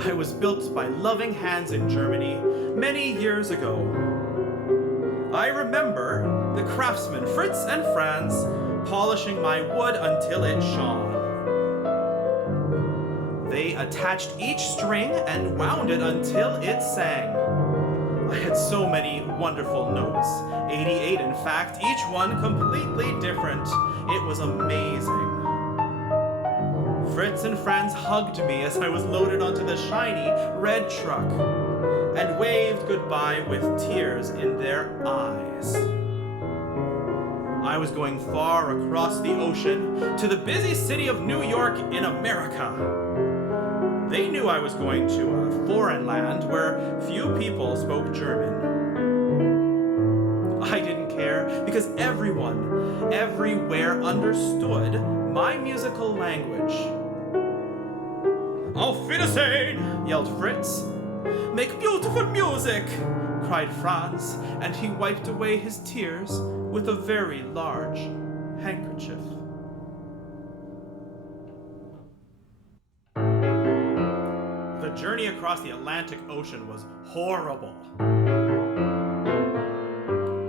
I was built by loving hands in Germany many years ago. I remember the craftsmen Fritz and Franz polishing my wood until it shone. They attached each string and wound it until it sang. I had so many wonderful notes, 88 in fact, each one completely different. It was amazing. Fritz and Franz hugged me as I was loaded onto the shiny red truck and waved goodbye with tears in their eyes. I was going far across the ocean to the busy city of New York in America. They knew I was going to a foreign land where few people spoke German. I didn't care because everyone, everywhere understood my musical language. Auf Wiedersehen, yelled Fritz. Make beautiful music, cried Franz, and he wiped away his tears with a very large handkerchief. The journey across the Atlantic Ocean was horrible.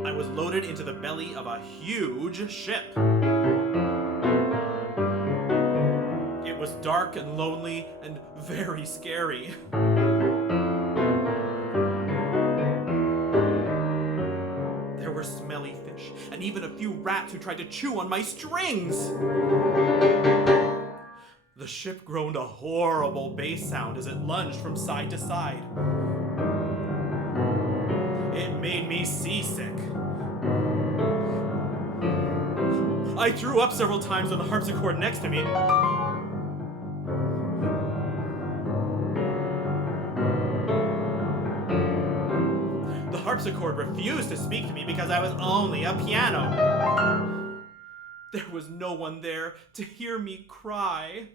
I was loaded into the belly of a huge ship. It was dark and lonely and very scary. There were smelly fish and even a few rats who tried to chew on my strings. The ship groaned a horrible bass sound as it lunged from side to side. It made me seasick. I threw up several times on the harpsichord next to me. The harpsichord refused to speak to me because I was only a piano. There was no one there to hear me cry.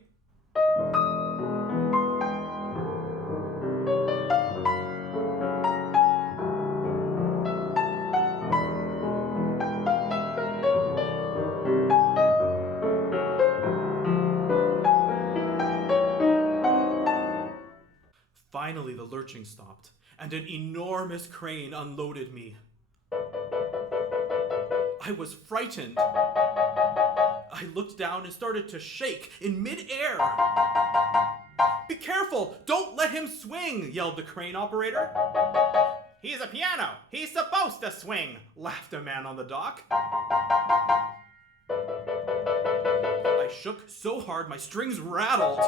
Finally, the lurching stopped, and an enormous crane unloaded me. I was frightened. I looked down and started to shake in mid-air. Be careful! Don't let him swing! Yelled the crane operator. He's a piano! He's supposed to swing! Laughed a man on the dock. I shook so hard my strings rattled.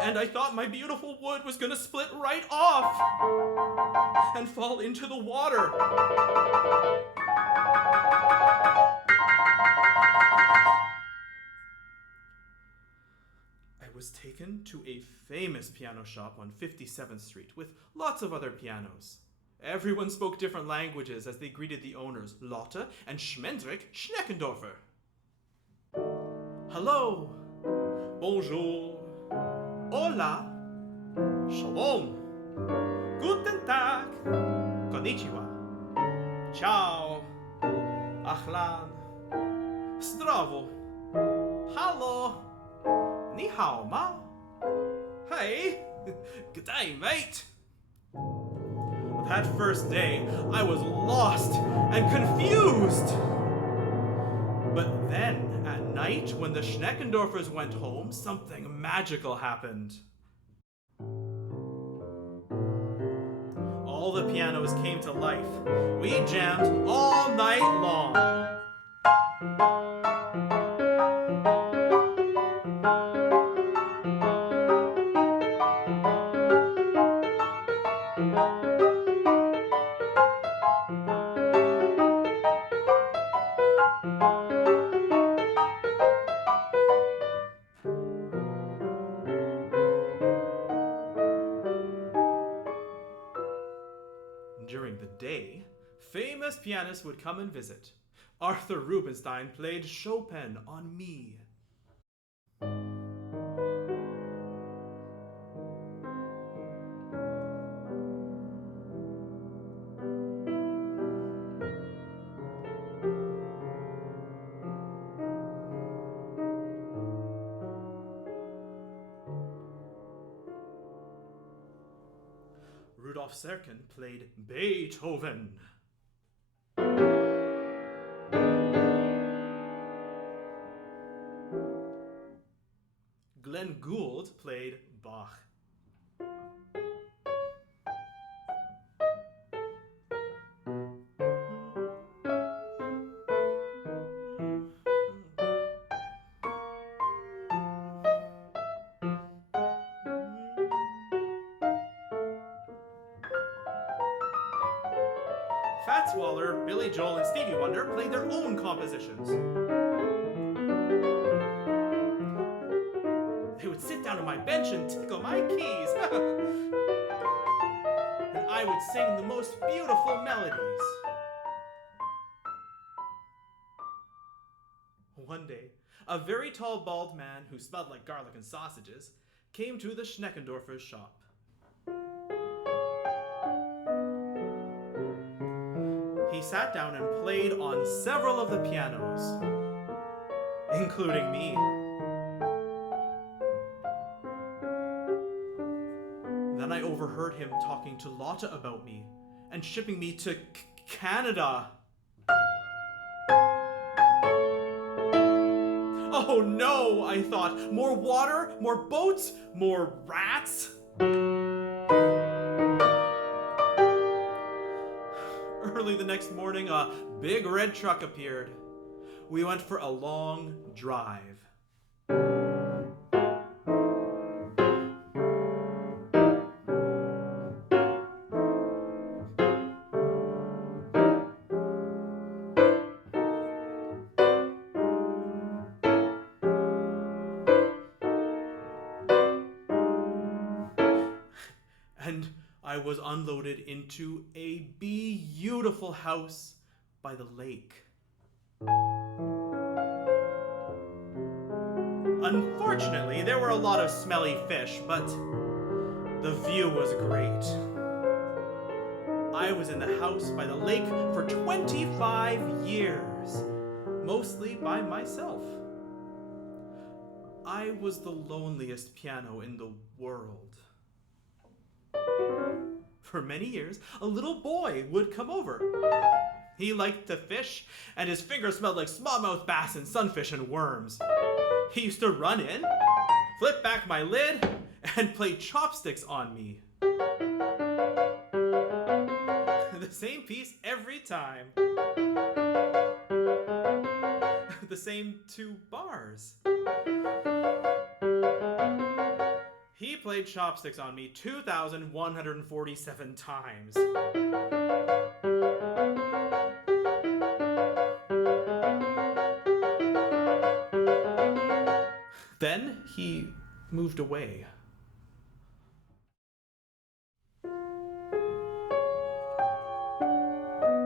And I thought my beautiful wood was gonna split right off and fall into the water. I was taken to a famous piano shop on 57th Street with lots of other pianos. Everyone spoke different languages as they greeted the owners, Lotte and Schmendrick Schneckendorfer. Hello, bonjour, hola, shalom, guten tag, konnichiwa, ciao, ahlan, zdravo, hallo, ni hao ma, hey, good day, mate. That first day, I was lost and confused. But then, at night, when the Schneckendorfers went home, something magical happened. All the pianos came to life. We jammed all night long. day, famous pianists would come and visit. Arthur Rubinstein played Chopin on me. Rudolf Serkin played Beethoven. Glenn Gould played Bach. Fats Waller, Billy Joel, and Stevie Wonder played their own compositions. They would sit down on my bench and tickle my keys. And I would sing the most beautiful melodies. One day, a very tall, bald man who smelled like garlic and sausages came to the Schneckendorfer's shop. He sat down and played on several of the pianos, including me. Then I overheard him talking to Lotta about me and shipping me to Canada. Oh no, I thought. More water, more boats, more rats. Early the next morning, a big red truck appeared. We went for a long drive. And I was unloaded into a beautiful house by the lake. Unfortunately, there were a lot of smelly fish, but the view was great. I was in the house by the lake for 25 years, mostly by myself. I was the loneliest piano in the world. For many years, a little boy would come over. He liked to fish, and his fingers smelled like smallmouth bass and sunfish and worms. He used to run in, flip back my lid, and play chopsticks on me. The same piece every time. The same 2 bars. He played chopsticks on me 2,147 times. Then he moved away.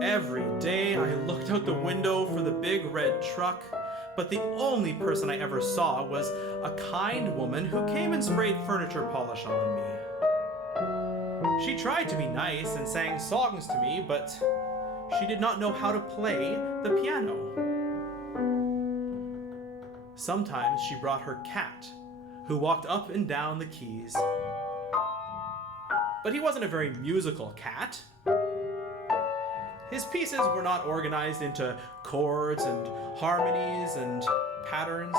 Every day I looked out the window for the big red truck, but the only person I ever saw was a kind woman who came and sprayed furniture polish on me. She tried to be nice and sang songs to me, but she did not know how to play the piano. Sometimes she brought her cat, who walked up and down the keys. But he wasn't a very musical cat. His pieces were not organized into chords and harmonies and patterns.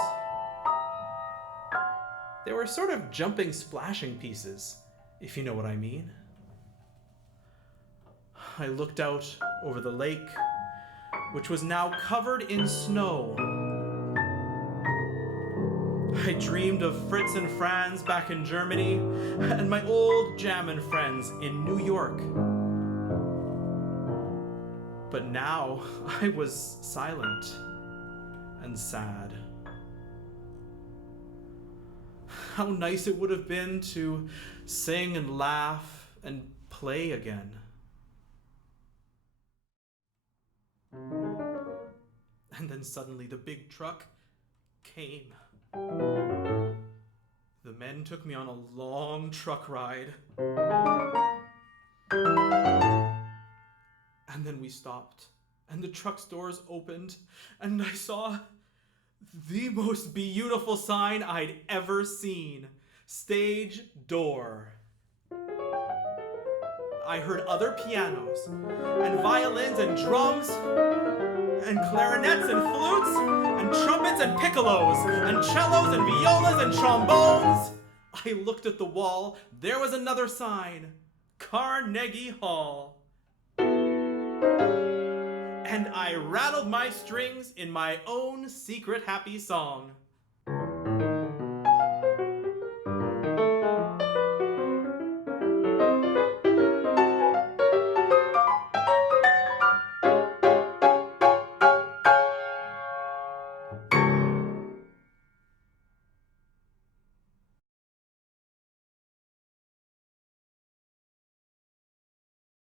They were sort of jumping, splashing pieces, if you know what I mean. I looked out over the lake, which was now covered in snow. I dreamed of Fritz and Franz back in Germany, and my old German friends in New York. But now I was silent and sad. How nice it would have been to sing and laugh and play again. And then suddenly the big truck came. The men took me on a long truck ride. And then we stopped, and the truck's doors opened, and I saw the most beautiful sign I'd ever seen. Stage door. I heard other pianos, and violins and drums, and clarinets and flutes, and trumpets and piccolos, and cellos and violas and trombones. I looked at the wall. There was another sign. Carnegie Hall. And I rattled my strings in my own secret happy song.